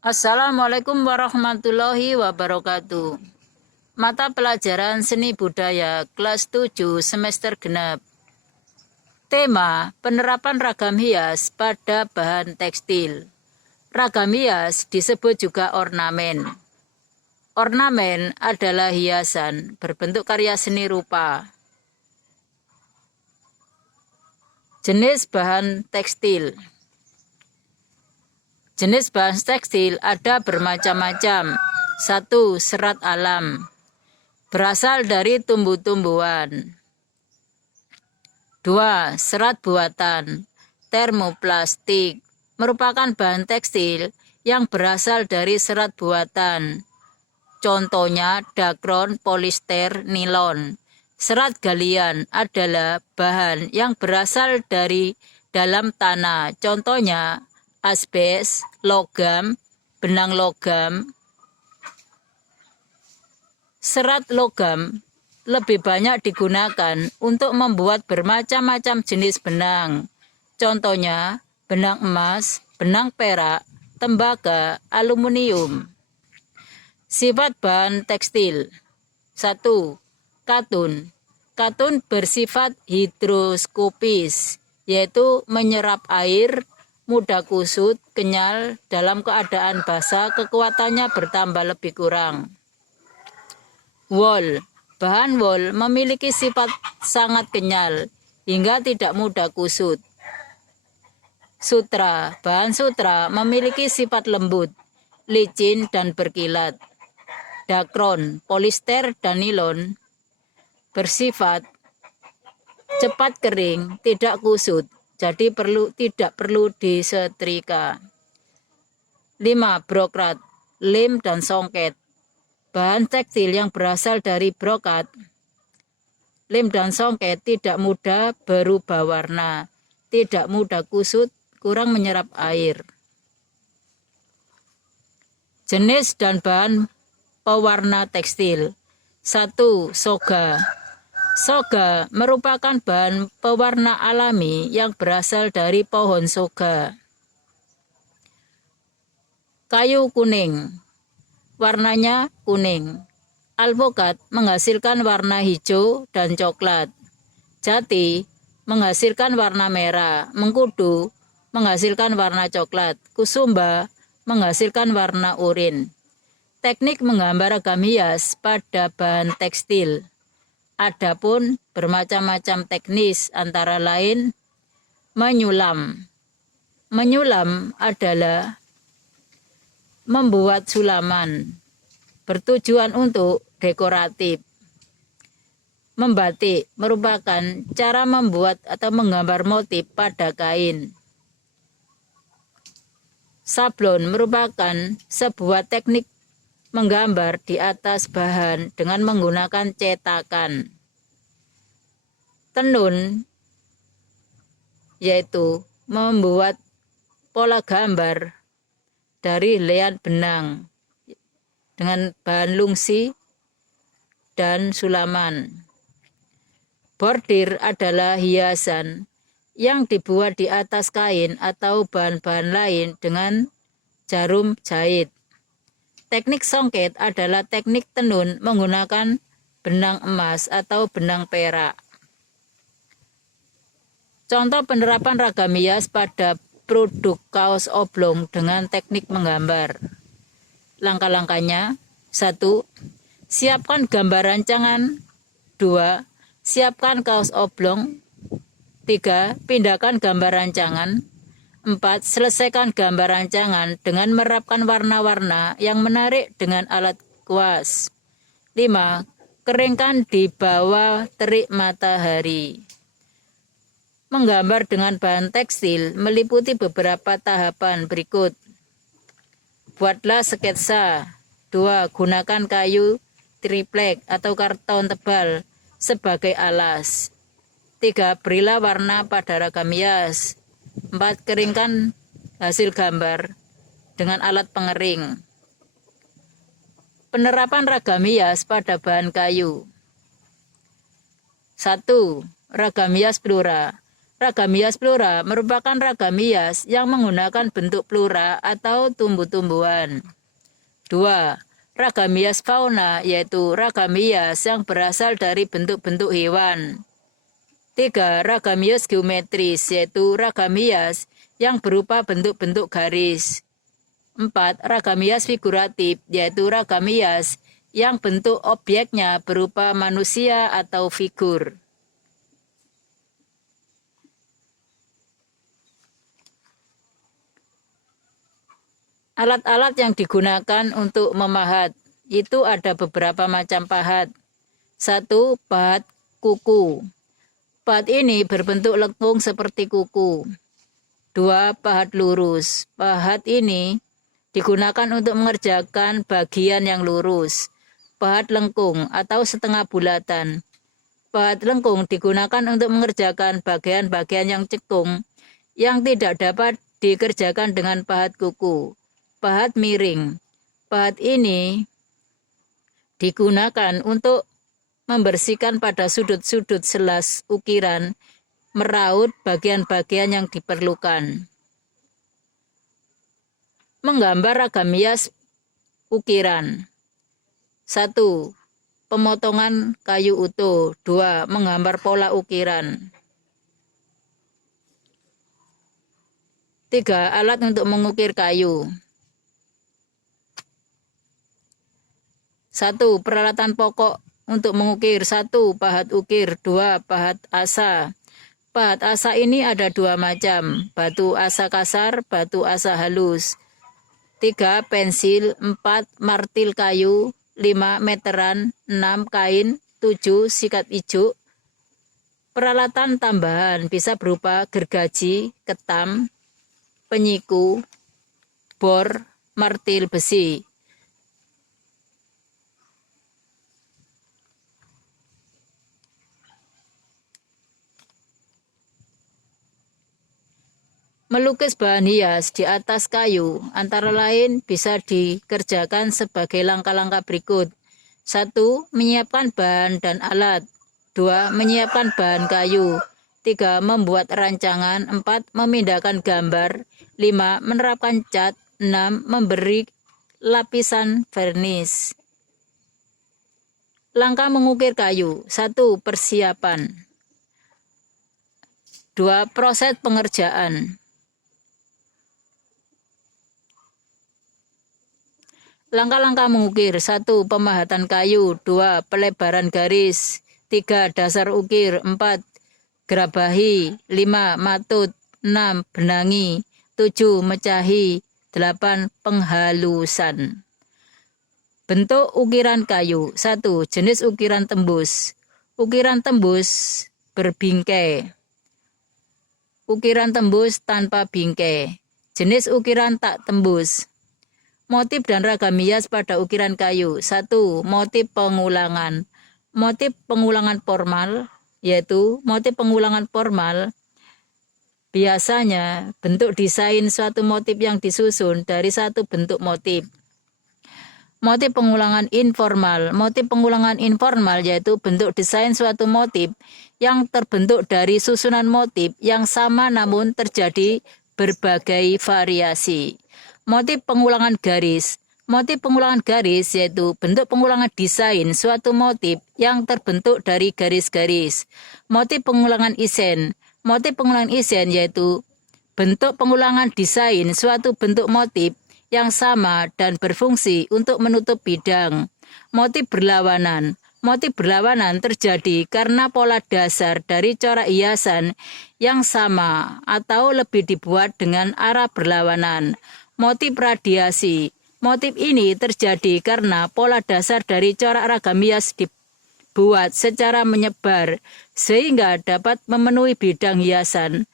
Assalamualaikum warahmatullahi wabarakatuh. Mata pelajaran Seni Budaya kelas 7 semester genap. Tema penerapan ragam hias pada bahan tekstil. Ragam hias disebut juga ornamen. Ornamen adalah hiasan berbentuk karya seni rupa. Jenis bahan tekstil. Jenis bahan tekstil ada bermacam-macam. 1. Serat alam, berasal dari tumbuh-tumbuhan. 2. Serat buatan, termoplastik, merupakan bahan tekstil yang berasal dari serat buatan. Contohnya dakron, polister, nilon. Serat galian adalah bahan yang berasal dari dalam tanah. Contohnya asbes, logam, benang logam. Serat logam lebih banyak digunakan untuk membuat bermacam-macam jenis benang. Contohnya benang emas, benang perak, tembaga, aluminium. Sifat bahan tekstil. 1. Katun. Katun bersifat hidroskopis, yaitu menyerap air, mudah kusut, kenyal, dalam keadaan basah kekuatannya bertambah lebih kurang. Wol. Bahan wol memiliki sifat sangat kenyal, hingga tidak mudah kusut. Sutra. Bahan sutra memiliki sifat lembut, licin, dan berkilat. Dakron, polister, dan nilon bersifat cepat kering, tidak kusut, jadi tidak perlu disetrika. 5. Brokat, lem, dan songket. Bahan tekstil yang berasal dari brokat, lem, dan songket tidak mudah berubah warna, tidak mudah kusut, kurang menyerap air. Jenis dan bahan pewarna tekstil. 1. Soga. Soga merupakan bahan pewarna alami yang berasal dari pohon soga. Kayu kuning, warnanya kuning. Alpukat menghasilkan warna hijau dan coklat. Jati menghasilkan warna merah. Mengkudu menghasilkan warna coklat. Kusumba menghasilkan warna urin. Teknik menggambar ragam hias pada bahan tekstil. Adapun bermacam-macam teknis, antara lain menyulam. Menyulam adalah membuat sulaman, bertujuan untuk dekoratif. Membatik merupakan cara membuat atau menggambar motif pada kain. Sablon merupakan sebuah teknik menggambar di atas bahan dengan menggunakan cetakan. Tenun yaitu membuat pola gambar dari helaian benang dengan bahan lungsi dan sulaman. Bordir adalah hiasan yang dibuat di atas kain atau bahan-bahan lain dengan jarum jahit. Teknik songket adalah teknik tenun menggunakan benang emas atau benang perak. Contoh penerapan ragam hias pada produk kaos oblong dengan teknik menggambar. Langkah-langkahnya: 1. Siapkan gambar rancangan. 2. Siapkan kaos oblong. 3. Pindahkan gambar rancangan. 4. Selesaikan gambar rancangan dengan menerapkan warna-warna yang menarik dengan alat kuas. 5. Keringkan di bawah terik matahari. Menggambar dengan bahan tekstil meliputi beberapa tahapan berikut. Buatlah sketsa. 2. Gunakan kayu triplek atau karton tebal sebagai alas. 3. Berilah warna pada ragam hias. 4. Keringkan hasil gambar dengan alat pengering. Penerapan ragam hias pada bahan kayu. 1. Ragam hias Blora. Ragam hias flora merupakan ragam hias yang menggunakan bentuk flora atau tumbuh-tumbuhan. 2. Ragam hias fauna yaitu ragam hias yang berasal dari bentuk-bentuk hewan. 3. Ragam hias geometris yaitu ragam hias yang berupa bentuk-bentuk garis. 4. Ragam hias figuratif yaitu ragam hias yang bentuk objeknya berupa manusia atau figur. Alat-alat yang digunakan untuk memahat itu ada beberapa macam pahat. 1. Pahat kuku. Pahat ini berbentuk lengkung seperti kuku. 2. Pahat lurus. Pahat ini digunakan untuk mengerjakan bagian yang lurus. Pahat lengkung atau setengah bulatan. Pahat lengkung digunakan untuk mengerjakan bagian-bagian yang cekung yang tidak dapat dikerjakan dengan pahat kuku. Pahat miring. Pahat ini digunakan untuk membersihkan pada sudut-sudut selas ukiran, meraut bagian-bagian yang diperlukan. Menggambar ragam hias ukiran. 1. Pemotongan kayu utuh. 2. Menggambar pola ukiran. 3. Alat untuk mengukir kayu. 1. Peralatan pokok untuk mengukir. 1. Pahat ukir. 2. Pahat asa. Pahat asa ini ada 2 macam, batu asa kasar, batu asa halus. 3. Pensil. 4. Martil kayu. 5. Meteran. 6. Kain. 7. Sikat ijuk. Peralatan tambahan bisa berupa gergaji, ketam, penyiku, bor, martil besi. Melukis bahan hias di atas kayu antara lain bisa dikerjakan sebagai langkah-langkah berikut. 1. Menyiapkan bahan dan alat. 2. Menyiapkan bahan kayu. 3. Membuat rancangan. 4. Memindahkan gambar. 5. Menerapkan cat. 6. Memberi lapisan vernis. Langkah mengukir kayu. 1. Persiapan. 2. Proses pengerjaan. Langkah-langkah mengukir. 1. Pemahatan kayu. 2. Pelebaran garis. 3. Dasar ukir. 4. Gerabahi. 5. Matut. 6. Benangi. 7. Mecahi. 8. Penghalusan. Bentuk ukiran kayu. 1. Jenis ukiran tembus. Ukiran tembus berbingkai. Ukiran tembus tanpa bingkai. Jenis ukiran tak tembus. Motif dan ragam hias pada ukiran kayu. 1. Motif pengulangan. Motif pengulangan formal, yaitu motif pengulangan formal biasanya bentuk desain suatu motif yang disusun dari satu bentuk motif. Motif pengulangan informal. Motif pengulangan informal yaitu bentuk desain suatu motif yang terbentuk dari susunan motif yang sama namun terjadi berbagai variasi. Motif pengulangan garis. Motif pengulangan garis yaitu bentuk pengulangan desain suatu motif yang terbentuk dari garis-garis. Motif pengulangan isen. Motif pengulangan isen yaitu bentuk pengulangan desain suatu bentuk motif yang sama dan berfungsi untuk menutup bidang. Motif berlawanan. Motif berlawanan terjadi karena pola dasar dari corak hiasan yang sama atau lebih dibuat dengan arah berlawanan. Motif radiasi. Motif ini terjadi karena pola dasar dari corak ragam hias dibuat secara menyebar sehingga dapat memenuhi bidang hiasan.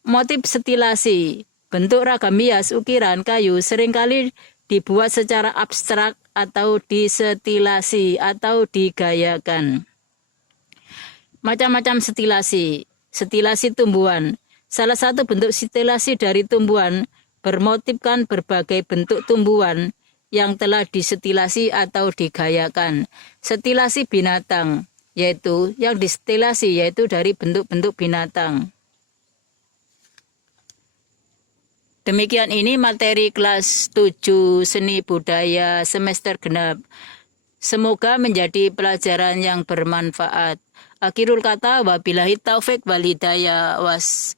Motif setilasi. Bentuk ragam hias ukiran kayu seringkali dibuat secara abstrak atau disetilasi atau digayakan. Macam-macam setilasi. Setilasi tumbuhan. Salah satu bentuk setilasi dari tumbuhan bermotifkan berbagai bentuk tumbuhan yang telah disetilasi atau digayakan. Setilasi binatang, yaitu yang distilasi yaitu dari bentuk-bentuk binatang. Demikian ini materi kelas 7 Seni Budaya semester genap. Semoga menjadi pelajaran yang bermanfaat. Akhirul kata, wabillahi taufik wal hidayah,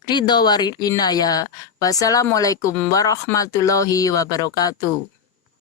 ridho wal inayah. Wassalamualaikum warahmatullahi wabarakatuh.